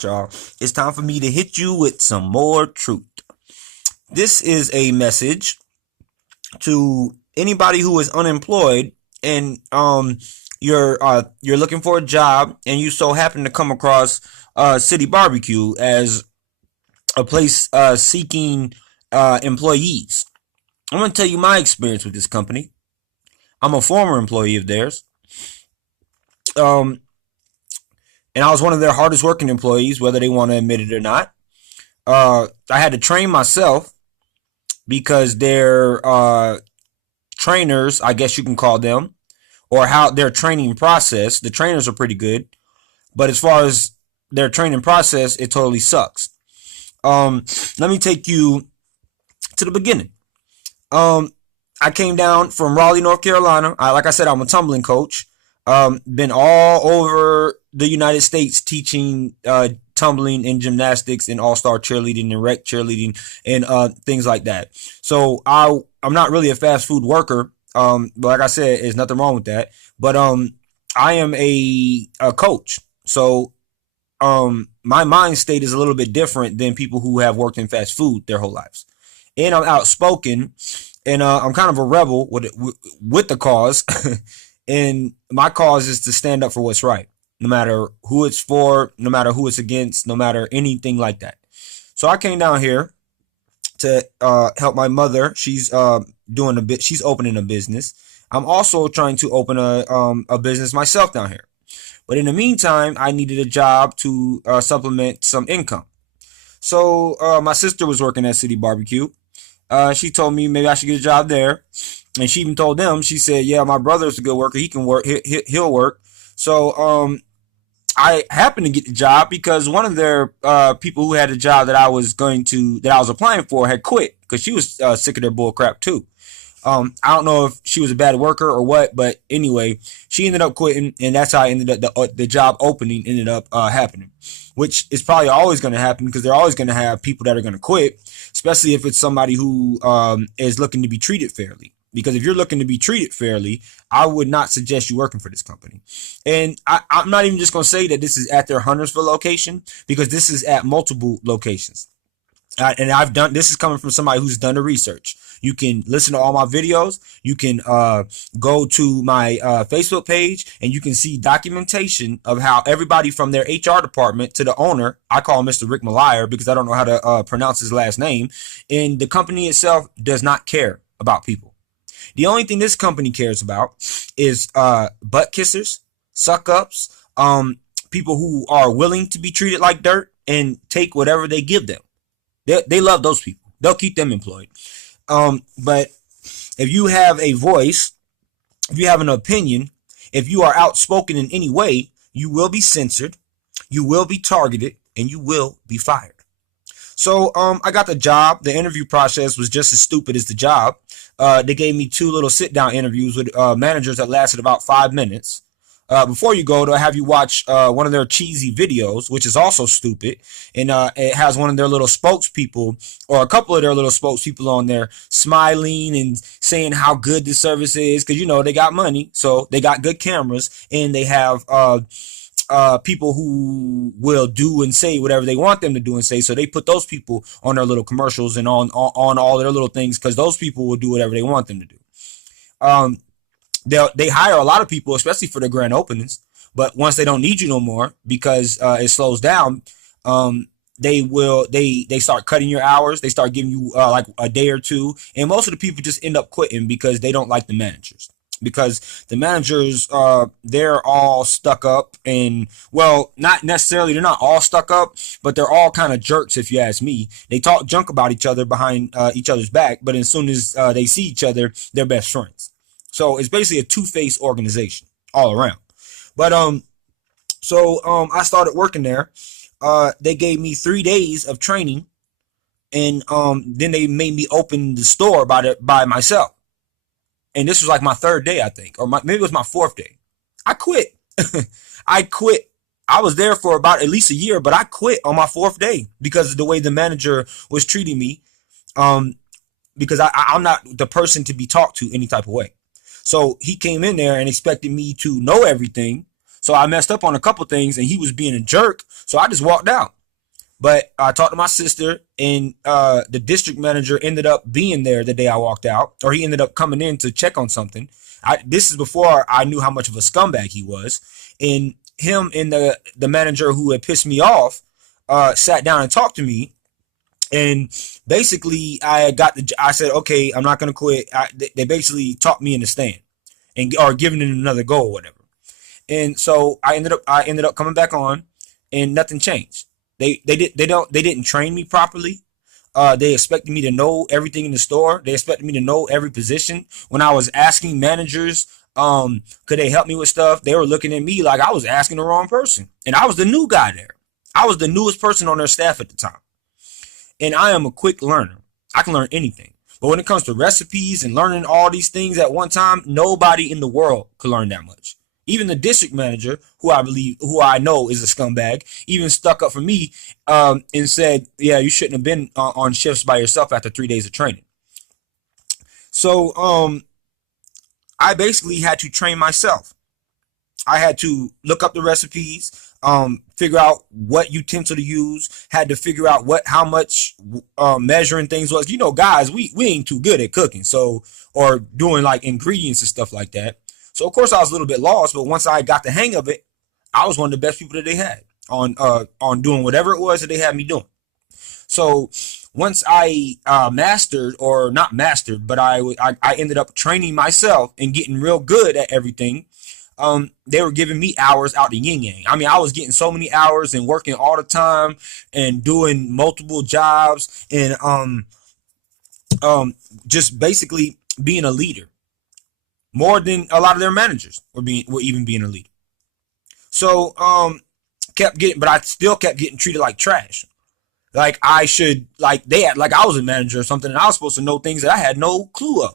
Y'all, it's time for me to hit you with some more truth. This is a message to anybody who is unemployed and you're looking for a job and you so happen to come across City Barbecue as a place seeking employees. I'm going to tell you my experience with this company. I'm a former employee of theirs. Um, and I was one of their hardest working employees, whether they want to admit it or not. I had to train myself because their trainers, I guess you can call them, or how their training process, the trainers are pretty good, but as far as their training process, it totally sucks. Let me take you to the beginning. I came down from Raleigh, North Carolina. Like I said, I'm a tumbling coach. Been all over the United States teaching tumbling and gymnastics and all-star cheerleading and rec cheerleading and things like that. So I'm not really a fast food worker. But like I said, there's nothing wrong with that. But I am a coach. So my mind state is a little bit different than people who have worked in fast food their whole lives. And I'm outspoken, and I'm kind of a rebel with the cause. And my cause is to stand up for what's right, no matter who it's for, no matter who it's against, no matter anything like that. So I came down here to help my mother. She's she's opening a business. I'm also trying to open a business myself down here. But in the meantime, I needed a job to supplement some income. So my sister was working at City Barbecue. She told me maybe I should get a job there. And she even told them, she said, yeah, my brother's a good worker. He can work. He'll work. So I happened to get the job because one of their people who had a job that I was applying for had quit because she was sick of their bull crap too. I don't know if she was a bad worker or what, but anyway, she ended up quitting, and that's how I ended up the job opening ended up happening, which is probably always going to happen because they're always going to have people that are going to quit, especially if it's somebody who is looking to be treated fairly. Because if you're looking to be treated fairly, I would not suggest you working for this company. And I'm not even just going to say that this is at their Huntersville location, because this is at multiple locations. And this is coming from somebody who's done the research. You can listen to all my videos. You can go to my Facebook page, and you can see documentation of how everybody from their HR department to the owner, I call him Mr. Rick Malier because I don't know how to pronounce his last name, and the company itself does not care about people. The only thing this company cares about is butt kissers, suck ups, people who are willing to be treated like dirt and take whatever they give them. They love those people. They'll keep them employed. But if you have a voice, if you have an opinion, if you are outspoken in any way, you will be censored, you will be targeted, and you will be fired. So I got the job. The interview process was just as stupid as the job. They gave me 2 little sit-down interviews with managers that lasted about 5 minutes. Before you go, they'll have you watch one of their cheesy videos, which is also stupid. And it has one of their little spokespeople, or a couple of their little spokespeople on there, smiling and saying how good the service is. Because, they got money, so they got good cameras, and they have people who will do and say whatever they want them to do and say. So they put those people on their little commercials and on all their little things, because those people will do whatever they want them to do. They hire a lot of people, especially for the grand openings. But once they don't need you no more because it slows down, they start cutting your hours. They start giving you like a day or two, and most of the people just end up quitting because they don't like the managers. Because the managers, they're all stuck up, and well, not necessarily, they're not all stuck up, but they're all kind of jerks if you ask me. They talk junk about each other behind each other's back, but as soon as they see each other, they're best friends. So it's basically a two-faced organization all around. But I started working there. They gave me 3 days of training, and then they made me open the store by myself. And this was like my 3rd day, I think, or maybe it was my 4th day. I quit. I quit. I was there for about at least a year, but I quit on my 4th day because of the way the manager was treating me. Because I'm not the person to be talked to any type of way. So he came in there and expected me to know everything. So I messed up on a couple things, and he was being a jerk. So I just walked out. But I talked to my sister, and the district manager ended up being there the day I walked out, or he ended up coming in to check on something. This is before I knew how much of a scumbag he was, and him and the manager who had pissed me off sat down and talked to me, and basically I said, okay, I'm not gonna quit. They basically talked me in the stand and or giving it another go or whatever. And so I ended up coming back on, and nothing changed. They didn't train me properly. They expected me to know everything in the store. They expected me to know every position. When I was asking managers, could they help me with stuff, they were looking at me like I was asking the wrong person. And I was the new guy there. I was the newest person on their staff at the time. And I am a quick learner. I can learn anything. But when it comes to recipes and learning all these things at one time, nobody in the world could learn that much. Even the district manager, who I know is a scumbag, even stuck up for me and said, "Yeah, you shouldn't have been on shifts by yourself after 3 days of training." So I basically had to train myself. I had to look up the recipes, figure out what utensil to use, had to figure out how much measuring things was. You know, guys, we ain't too good at cooking, so or doing like ingredients and stuff like that. So of course I was a little bit lost, but once I got the hang of it, I was one of the best people that they had on doing whatever it was that they had me doing. So once I mastered, or not mastered, but I ended up training myself and getting real good at everything. They were giving me hours out the yin yang. I mean, I was getting so many hours and working all the time and doing multiple jobs and just basically being a leader more than a lot of their managers were even being a leader. So but I still kept getting treated like trash. Like I should, like they had, like I was a manager or something, and I was supposed to know things that I had no clue of.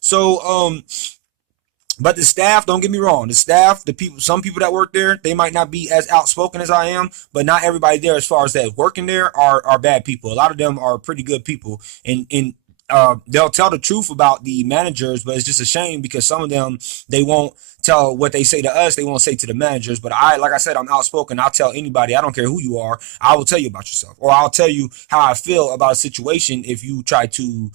So but the staff, don't get me wrong, the staff, the people, some people that work there, they might not be as outspoken as I am, but not everybody there, as far as that working there, are bad people. A lot of them are pretty good people, and they'll tell the truth about the managers, but it's just a shame because some of them, they won't tell what they say to us, they won't say to the managers. But like I said, I'm outspoken. I'll tell anybody, I don't care who you are, I will tell you about yourself, or I'll tell you how I feel about a situation if you try to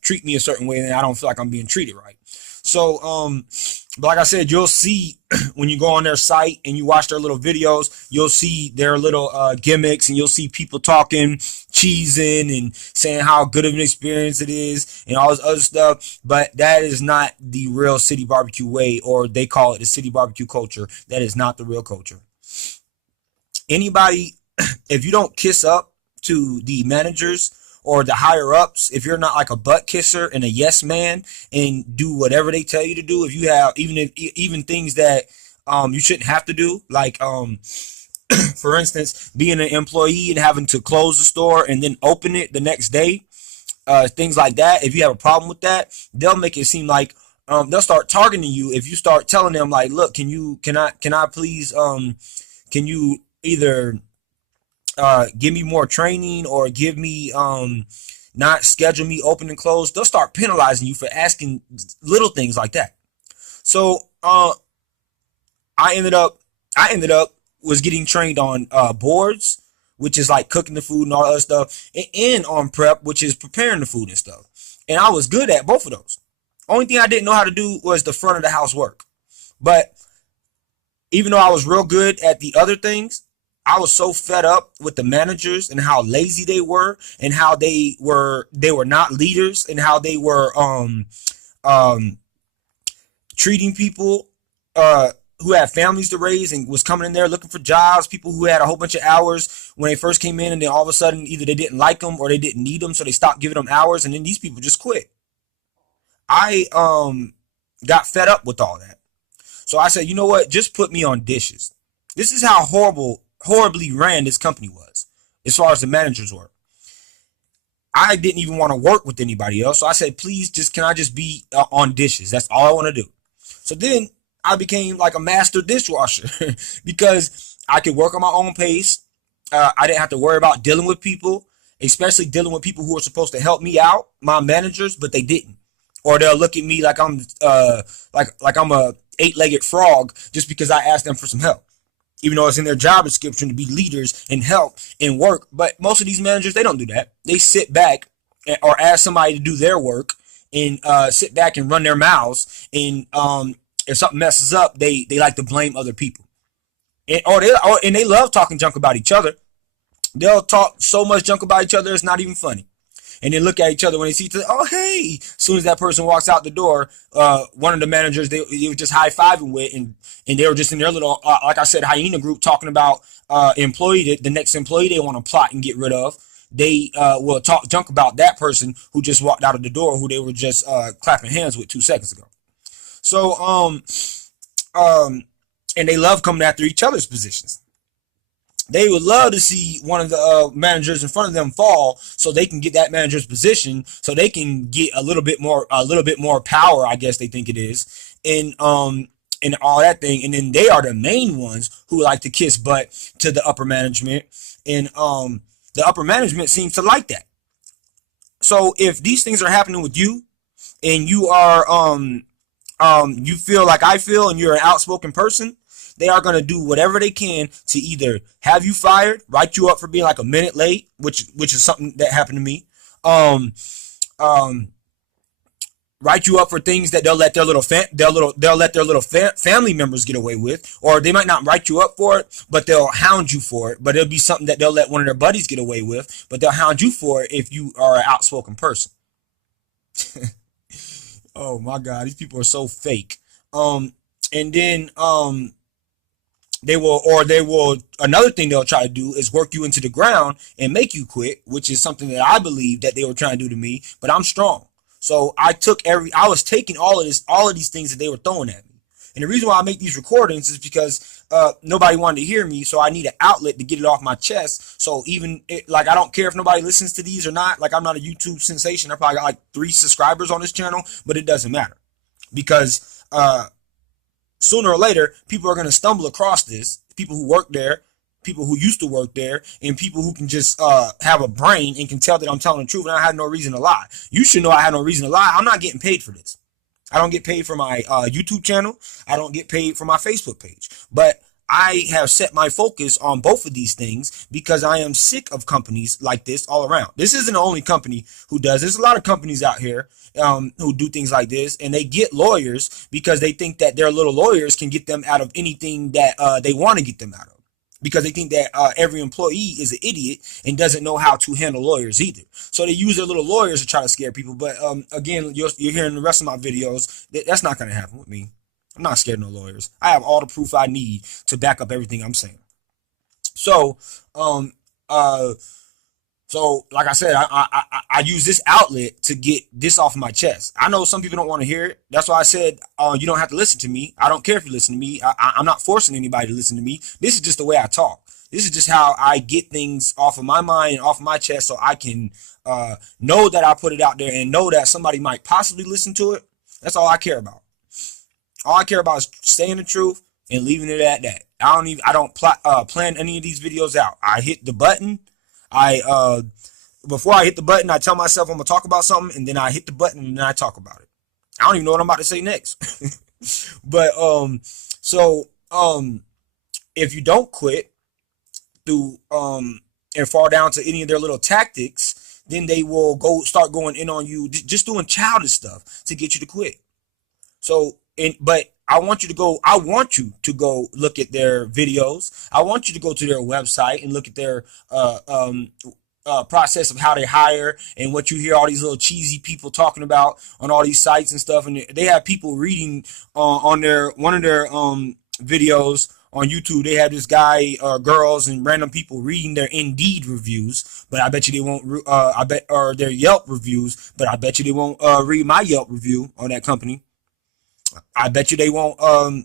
treat me a certain way and I don't feel like I'm being treated right. So, but like I said, you'll see when you go on their site and you watch their little videos, you'll see their little gimmicks, and you'll see people talking, cheesing, and saying how good of an experience it is and all this other stuff. But that is not the real City Barbecue way, or they call it the City Barbecue culture. That is not the real culture. Anybody, if you don't kiss up to the managers or the higher ups, if you're not like a butt kisser and a yes man and do whatever they tell you to do, if you have even things that you shouldn't have to do, like for instance, being an employee and having to close the store and then open it the next day, things like that. If you have a problem with that, they'll make it seem like they'll start targeting you if you start telling them like, look, can I please can you either give me more training, or give me not schedule me open and close. They'll start penalizing you for asking little things like that. So I ended up was getting trained on boards, which is like cooking the food and all that other stuff, and on prep, which is preparing the food and stuff. And I was good at both of those. Only thing I didn't know how to do was the front of the house work. But even though I was real good at the other things, I was so fed up with the managers and how lazy they were, and how they were not leaders, and how they were treating people who had families to raise and was coming in there looking for jobs, people who had a whole bunch of hours when they first came in, and then all of a sudden either they didn't like them or they didn't need them, so they stopped giving them hours, and then these people just quit. I got fed up with all that. So I said, you know what, just put me on dishes. This is how horribly ran this company was as far as the managers were. I didn't even want to work with anybody else, so I said, please, can I just be on dishes? That's all I want to do. So then I became like a master dishwasher because I could work on my own pace. I didn't have to worry about dealing with people, especially dealing with people who were supposed to help me out, my managers, but they didn't. Or they'll look at me like I'm like I'm a eight-legged frog just because I asked them for some help, even though it's in their job description to be leaders and help and work. But most of these managers, they don't do that. They sit back or ask somebody to do their work and sit back and run their mouths. And if something messes up, they like to blame other people. And they love talking junk about each other. They'll talk so much junk about each other, it's not even funny. And then look at each other when they see each other. Oh, hey! As soon as that person walks out the door, one of the managers they were just high fiving with, and they were just in their little, like I said, hyena group talking about employee, the next employee they want to plot and get rid of. They will talk junk about that person who just walked out of the door, who they were just clapping hands with 2 seconds ago. So, and they love coming after each other's positions. They would love to see one of the managers in front of them fall, so they can get that manager's position, so they can get a little bit more power. I guess they think it is, and all that thing. And then they are the main ones who like to kiss butt to the upper management, and the upper management seems to like that. So if these things are happening with you, and you are you feel like I feel, and you're an outspoken person, they are going to do whatever they can to either have you fired, write you up for being like a minute late, which is something that happened to me. Write you up for things that they'll let their family members get away with, or they might not write you up for it, but they'll hound you for it. But it'll be something that they'll let one of their buddies get away with, but they'll hound you for it if you are an outspoken person. Oh my God, these people are so fake. And then they will another thing they'll try to do is work you into the ground and make you quit, which is something that I believe that they were trying to do to me, but I'm strong. So I was taking all of these things that they were throwing at me. And the reason why I make these recordings is because nobody wanted to hear me, so I need an outlet to get it off my chest. So like, I don't care if nobody listens to these or not. Like, I'm not a YouTube sensation. I probably got like 3 subscribers on this channel, but it doesn't matter, because sooner or later, people are going to stumble across this. People who work there, people who used to work there, and people who can just have a brain and can tell that I'm telling the truth and I have no reason to lie. You should know I have no reason to lie. I'm not getting paid for this. I don't get paid for my YouTube channel. I don't get paid for my Facebook page. But I have set my focus on both of these things because I am sick of companies like this all around. This isn't the only company who does. There's a lot of companies out here who do things like this, and they get lawyers because they think that their little lawyers can get them out of anything that they want to get them out of, because they think that every employee is an idiot and doesn't know how to handle lawyers either. So they use their little lawyers to try to scare people. But again, you're hearing the rest of my videos. That's not going to happen with me. I'm not scared of no lawyers. I have all the proof I need to back up everything I'm saying. So, like I said, I use this outlet to get this off of my chest. I know some people don't want to hear it. That's why I said, you don't have to listen to me. I don't care if you listen to me. I'm not forcing anybody to listen to me. This is just the way I talk. This is just how I get things off of my mind and off of my chest, so I can know that I put it out there and know that somebody might possibly listen to it. That's all I care about. All I care about is saying the truth and leaving it at that. I don't plan any of these videos out. I hit the button. Before I hit the button, I tell myself I'm gonna talk about something, and then I hit the button and then I talk about it. I don't even know what I'm about to say next. But if you don't quit through and fall down to any of their little tactics, then they will start going in on you, just doing childish stuff to get you to quit. But I want you to go look at their videos. I want you to go to their website and look at their process of how they hire, and what you hear all these little cheesy people talking about on all these sites and stuff. And they have people reading on one of their videos on YouTube. They have this guy, girls and random people reading their Indeed reviews, but I bet you they won't. Or their Yelp reviews, but I bet you they won't read my Yelp review on that company. I bet you they won't go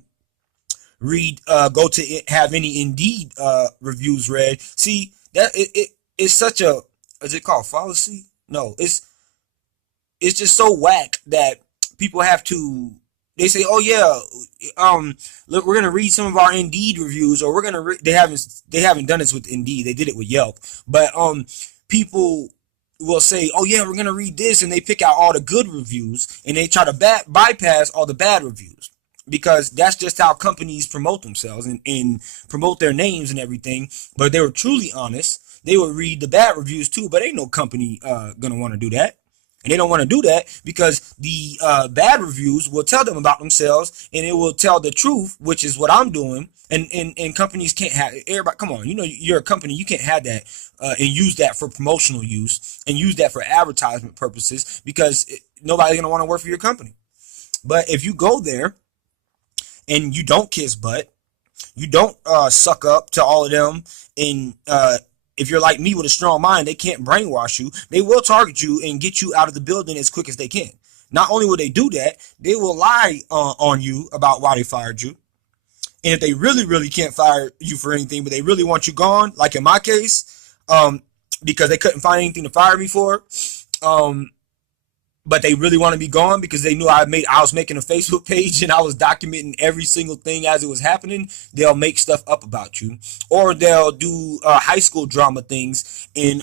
to have any Indeed reviews read. See, that it's such a, is it called fallacy? No, it's just so whack that people have to. They say, oh yeah, look, we're gonna read some of our Indeed reviews, or we're gonna. They haven't done this with Indeed. They did it with Yelp, but people will say, oh yeah, we're gonna read this, and they pick out all the good reviews and they try to bypass all the bad reviews. because that's just how companies promote themselves and promote their names and everything. But if they were truly honest, they would read the bad reviews too. But ain't no company gonna want to do that. And they don't want to do that because the bad reviews will tell them about themselves, and it will tell the truth, which is what I'm doing. And companies can't have everybody. Come on, you know you're a company. You can't have that and use that for promotional use and use that for advertisement purposes because nobody's gonna want to work for your company. But if you go there and you don't kiss butt, you don't suck up to all of them, and if you're like me with a strong mind, they can't brainwash you. They will target you and get you out of the building as quick as they can. Not only will they do that, they will lie on you about why they fired you. And if they really, really can't fire you for anything, but they really want you gone, like in my case, because they couldn't find anything to fire me for, but they really want to be gone because they knew I was making a Facebook page and I was documenting every single thing as it was happening. They'll make stuff up about you, or they'll do high school drama things and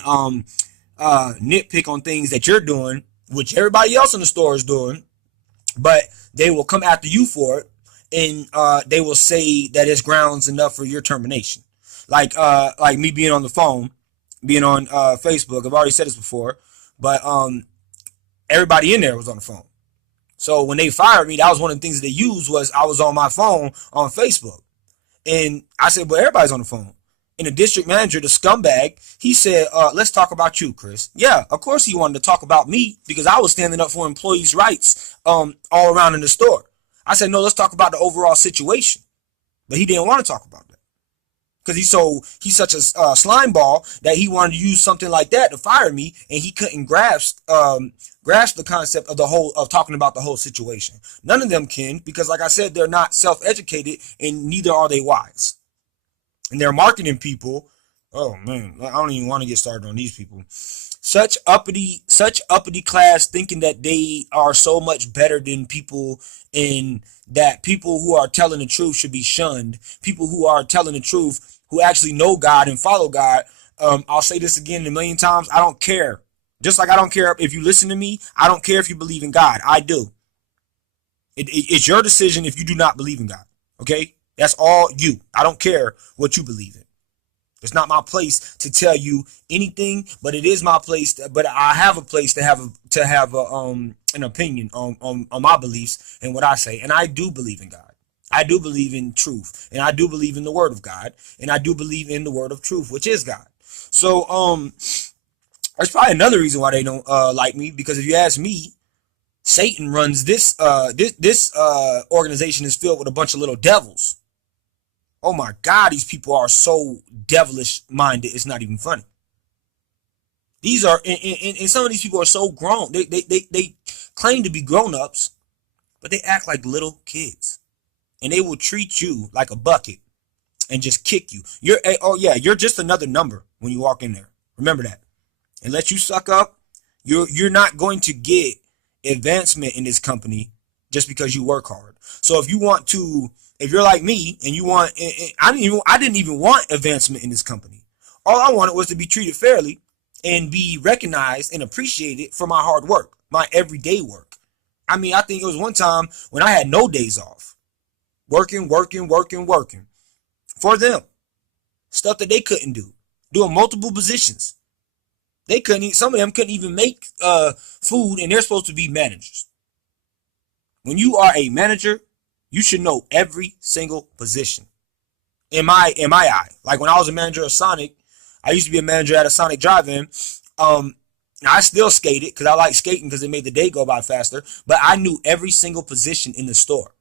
nitpick on things that you're doing, which everybody else in the store is doing, but they will come after you for it, and they will say that it's grounds enough for your termination. Like me being on the phone, being on Facebook. I've already said this before, but everybody in there was on the phone. So when they fired me, that was one of the things that they used was I was on my phone on Facebook. And I said, well, everybody's on the phone. And the district manager, the scumbag, he said, let's talk about you, Chris. Yeah, of course he wanted to talk about me because I was standing up for employees' rights all around in the store. I said, no, let's talk about the overall situation. But he didn't want to talk about that. Because he's such a slime ball that he wanted to use something like that to fire me, and he couldn't grasp the concept of talking about the whole situation. None of them can, because like I said, they're not self-educated and neither are they wise. And they're marketing people. Oh man, I don't even want to get started on these people. Such uppity class, thinking that they are so much better than people, and that people who are telling the truth should be shunned. People who are telling the truth, who actually know God and follow God. I'll say this again a million times. I don't care. Just like I don't care if you listen to me. I don't care if you believe in God. I do. It's your decision if you do not believe in God. Okay? That's all you. I don't care what you believe in. It's not my place to tell you anything, but it is my place. But I have a place to have an opinion on my beliefs and what I say. And I do believe in God. I do believe in truth, and I do believe in the word of God, and I do believe in the word of truth, which is God. So that's probably another reason why they don't like me, because if you ask me, Satan runs this organization is filled with a bunch of little devils. Oh my God, these people are so devilish minded. It's not even funny. These are, and some of these people are so grown. They claim to be grown-ups, but they act like little kids. And they will treat you like a bucket and just kick you. You're just another number when you walk in there. Remember that. Unless you suck up, you're not going to get advancement in this company just because you work hard. So if you're like me and you want, I didn't even want advancement in this company. All I wanted was to be treated fairly and be recognized and appreciated for my hard work, my everyday work. I mean, I think it was one time when I had no days off. Working for them. Stuff that they couldn't do. Doing multiple positions. Some of them couldn't even make food, and they're supposed to be managers. When you are a manager, you should know every single position. In my eye. Like when I was a manager of Sonic, I used to be a manager at a Sonic drive-in. I still skated because I like skating because it made the day go by faster. But I knew every single position in the store.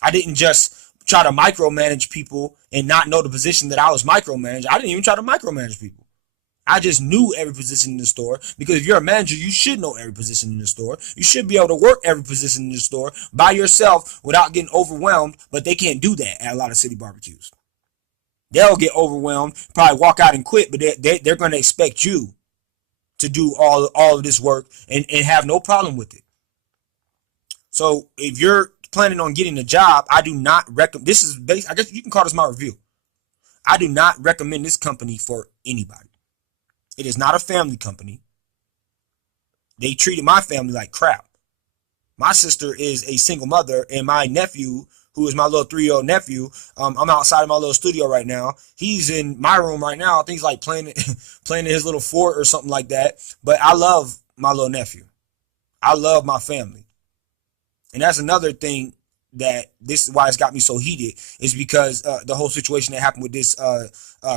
I didn't just try to micromanage people and not know the position that I was micromanaging. I didn't even try to micromanage people. I just knew every position in the store, because if you're a manager, you should know every position in the store. You should be able to work every position in the store by yourself without getting overwhelmed, but they can't do that at a lot of city barbecues. They'll get overwhelmed, probably walk out and quit, but they're going to expect you to do all of this work and have no problem with it. So if you're planning on getting a job, I do not recommend, I guess you can call this my review. I do not recommend this company for anybody. It is not a family company. They treated my family like crap. My sister is a single mother, and my nephew, who is my little 3-year-old nephew, I'm outside of my little studio right now. He's in my room right now. I think he's like playing playing in his little fort or something like that. But I love my little nephew. I love my family. And that's another thing that this is why it's got me so heated, is because the whole situation that happened with this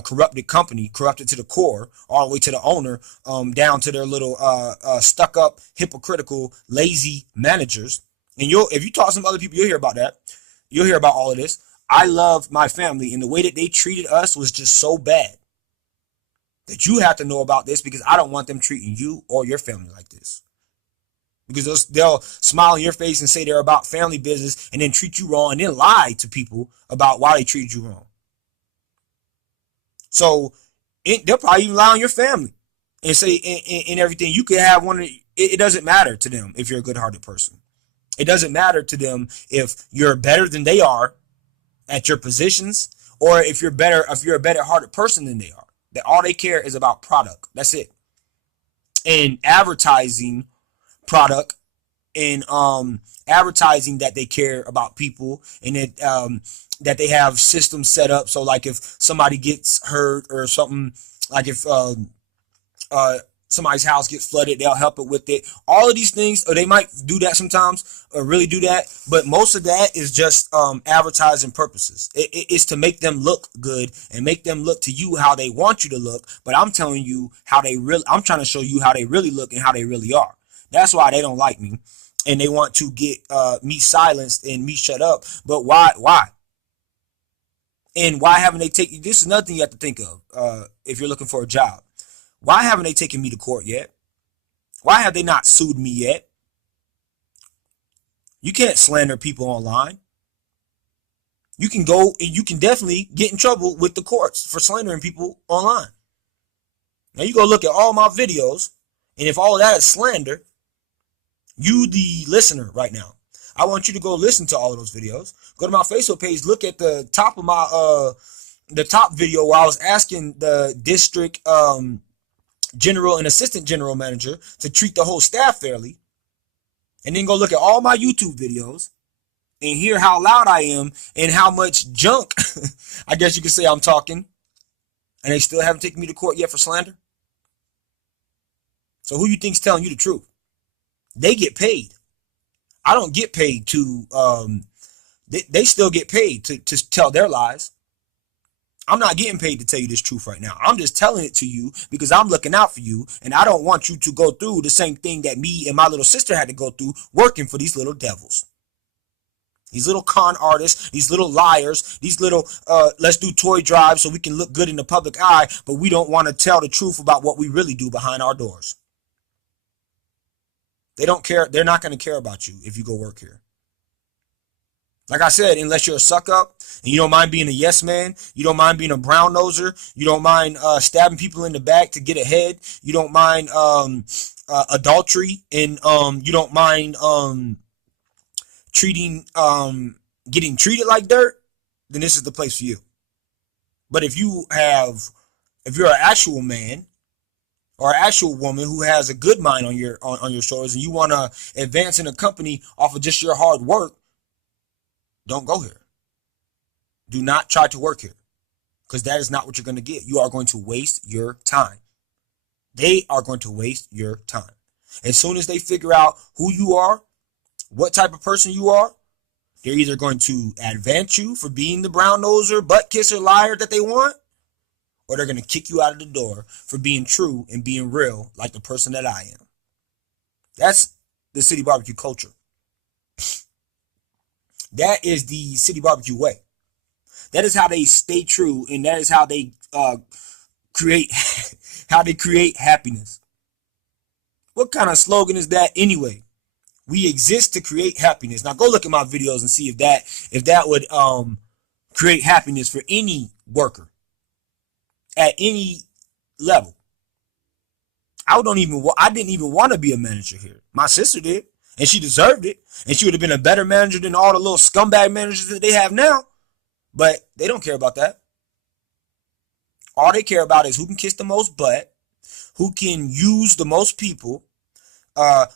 corrupted company, corrupted to the core, all the way to the owner, down to their little stuck up, hypocritical, lazy managers. And if you talk to some other people, you'll hear about that. You'll hear about all of this. I love my family, and the way that they treated us was just so bad that you have to know about this, because I don't want them treating you or your family like this. Because they'll smile in your face and say they're about family business and then treat you wrong and then lie to people about why they treated you wrong. So they'll probably even lie on your family and say and everything. You could have one. It doesn't matter to them if you're a good-hearted person. It doesn't matter to them if you're better than they are at your positions, or if you're a better-hearted person than they are. That all they care is about product. That's it. And advertising product, and advertising that they care about people, and that they have systems set up. So like if somebody gets hurt or something, like if somebody's house gets flooded, they'll help it with it. All of these things, or they might do that sometimes, or really do that, but most of that is just advertising purposes. It's to make them look good and make them look to you how they want you to look. But I'm telling you I'm trying to show you how they really look and how they really are. That's why they don't like me, and they want to get me silenced and me shut up. But why? And why haven't they taken? This is another thing you have to think of if you're looking for a job. Why haven't they taken me to court yet? Why have they not sued me yet? You can't slander people online. You can definitely get in trouble with the courts for slandering people online. Now you go look at all my videos, and if all of that is slander, you, the listener right now, I want you to go listen to all of those videos. Go to my Facebook page. Look at the top of my the top video where I was asking the district general and assistant general manager to treat the whole staff fairly. And then go look at all my YouTube videos and hear how loud I am and how much junk I guess you could say I'm talking. And they still haven't taken me to court yet for slander. So who you think's telling you the truth? They get paid. I don't get paid to, they still get paid to tell their lies. I'm not getting paid to tell you this truth right now. I'm just telling it to you because I'm looking out for you, and I don't want you to go through the same thing that me and my little sister had to go through working for these little devils. These little con artists, these little liars, these little, let's do toy drives so we can look good in the public eye, but we don't want to tell the truth about what we really do behind our doors. They don't care. They're not going to care about you if you go work here. Like I said, unless you're a suck up and you don't mind being a yes man, you don't mind being a brown noser, you don't mind stabbing people in the back to get ahead, you don't mind adultery, and you don't mind getting treated like dirt, then this is the place for you. But if you're an actual man or an actual woman who has a good mind on your shoulders, and you want to advance in a company off of just your hard work, don't go here. Do not try to work here, because that is not what you're going to get. You are going to waste your time. They are going to waste your time. As soon as they figure out who you are, what type of person you are, they're either going to advance you for being the brown noser, butt kisser, liar that they want, or they're going to kick you out of the door for being true and being real like the person that I am. That's the City Barbecue culture. That is the City Barbecue way. That is how they stay true, and that is how they create happiness. What kind of slogan is that anyway? We exist to create happiness. Now go look at my videos and see if that would create happiness for any worker at any level. I didn't even want to be a manager here. My sister did, and she deserved it, and she would have been a better manager than all the little scumbag managers that they have now. But they don't care about that. All they care about is who can kiss the most butt, who can use the most people,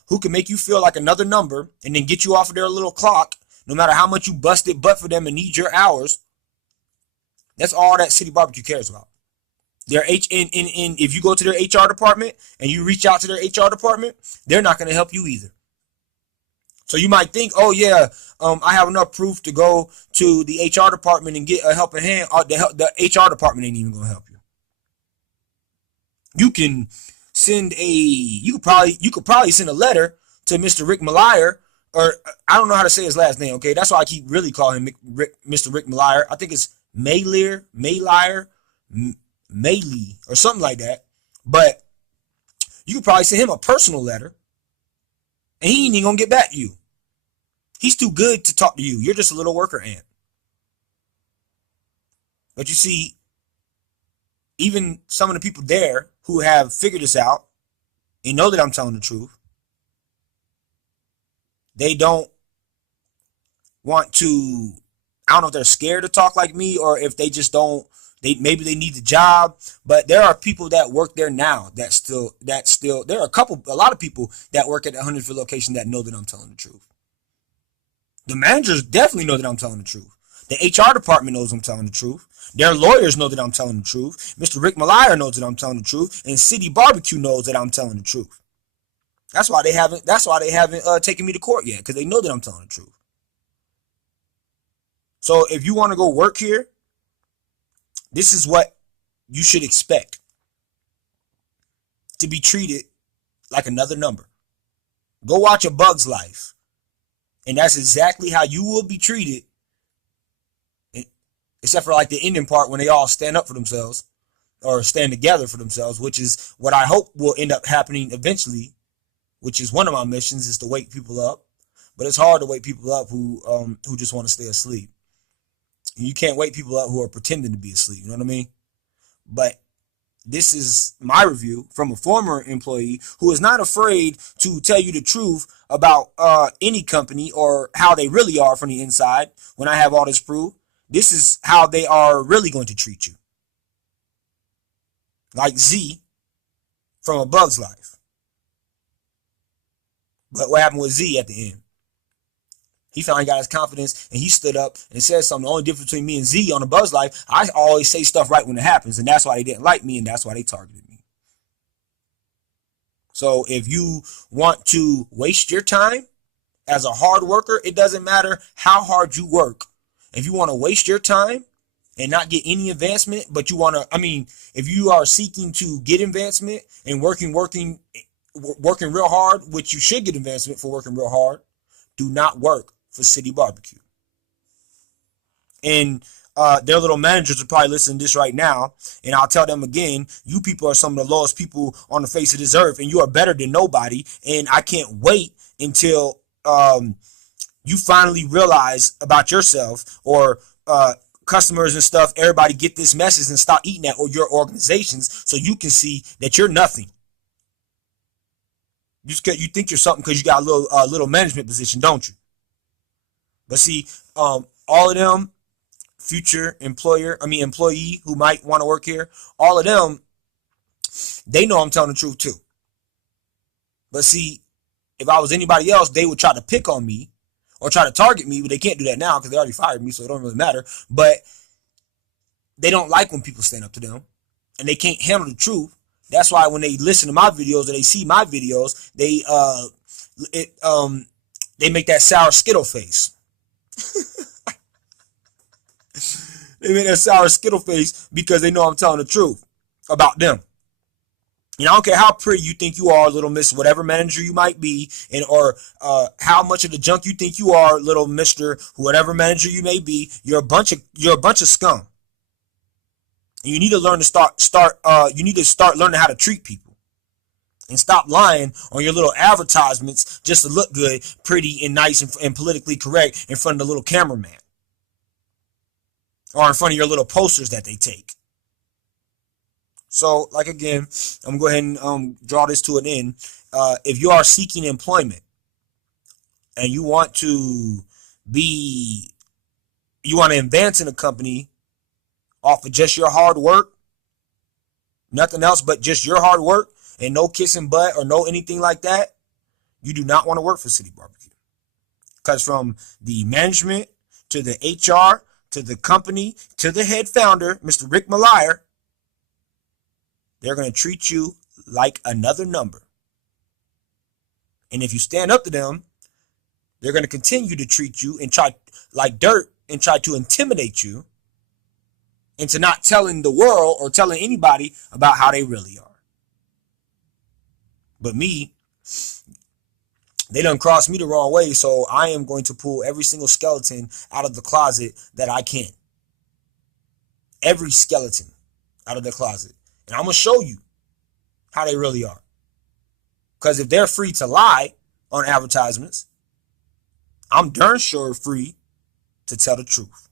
who can make you feel like another number and then get you off of their little clock, no matter how much you busted butt for them and need your hours. That's all that City Barbecue cares about. Their if you go to their HR department and you reach out to their HR department, they're not going to help you either. So you might think, oh yeah, I have enough proof to go to the HR department and get a helping hand. The HR department ain't even going to help you. You can send you could probably send a letter to Mr. Rick Malier, or I don't know how to say his last name. Okay, that's why I keep really calling him Mr. Rick Malier. I think it's Malier, or something like that. But you could probably send him a personal letter, and he ain't even gonna get back to you. He's too good to talk to you. You're just a little worker ant. But you see, even some of the people there who have figured this out and know that I'm telling the truth, they don't want to, I don't know if they're scared to talk like me or if they just don't, maybe they need the job, but there are people that work there now that still, there are a lot of people that work at the Huntersville location that know that I'm telling the truth. The managers definitely know that I'm telling the truth. The HR department knows I'm telling the truth. Their lawyers know that I'm telling the truth. Mr. Rick Malier knows that I'm telling the truth, and City Barbecue knows that I'm telling the truth. That's why they haven't taken me to court yet, because they know that I'm telling the truth. So if you want to go work here, this is what you should expect: to be treated like another number. Go watch A Bug's Life, and that's exactly how you will be treated, except for like the ending part when they all stand up for themselves or stand together for themselves, which is what I hope will end up happening eventually, which is one of my missions, is to wake people up. But it's hard to wake people up who just want to stay asleep. You can't wake people up who are pretending to be asleep. You know what I mean? But this is my review from a former employee who is not afraid to tell you the truth about any company or how they really are from the inside. When I have all this proof, this is how they are really going to treat you. Like Z from A Bug's Life. But what happened with Z at the end? He finally got his confidence and he stood up and said something. The only difference between me and Z on A Bug's Life, I always say stuff right when it happens, and that's why they didn't like me, and that's why they targeted me. So if you want to waste your time as a hard worker, it doesn't matter how hard you work. If you want to waste your time and not get any advancement, but you want to, if you are seeking to get advancement and working real hard, which you should get advancement for working real hard, do not work for City Barbecue. And their little managers are probably listening to this right now, and I'll tell them again, you people are some of the lowest people on the face of this earth, and you are better than nobody, and I can't wait until you finally realize about yourself, or customers and stuff, everybody get this message and stop eating at your organizations, so you can see that you're nothing. You think you're something because you got a little management position, don't you? But see, all of them future employee who might want to work here, all of them, they know I'm telling the truth too. But see, if I was anybody else, they would try to pick on me or try to target me, but they can't do that now because they already fired me, so it don't really matter. But they don't like when people stand up to them, and they can't handle the truth. That's why when they listen to my videos or they see my videos, they make that sour Skittle face. They make that sour Skittle face because they know I'm telling the truth about them. And I don't care how pretty you think you are, little miss, whatever manager you might be, and or how much of the junk you think you are, little mister, whatever manager you may be. You're a bunch of scum. And you need to learn to you need to start learning how to treat people, and stop lying on your little advertisements just to look good, pretty, and nice and politically correct in front of the little cameraman, or in front of your little posters that they take. So, like again, I'm going to go ahead and draw this to an end. If you are seeking employment and you want to advance in a company off of just your hard work, nothing else but just your hard work, and no kissing butt or no anything like that, You do not want to work for City Barbecue. Because from the management to the HR to the company to the head founder, Mr. Rick Malier, they're going to treat you like another number. And if you stand up to them, they're going to continue to treat you and try like dirt and try to intimidate you into not telling the world or telling anybody about how they really are. But me, they done crossed me the wrong way, so I am going to pull every single skeleton out of the closet that I can. Every skeleton out of the closet. And I'm going to show you how they really are. Because if they're free to lie on advertisements, I'm darn sure free to tell the truth.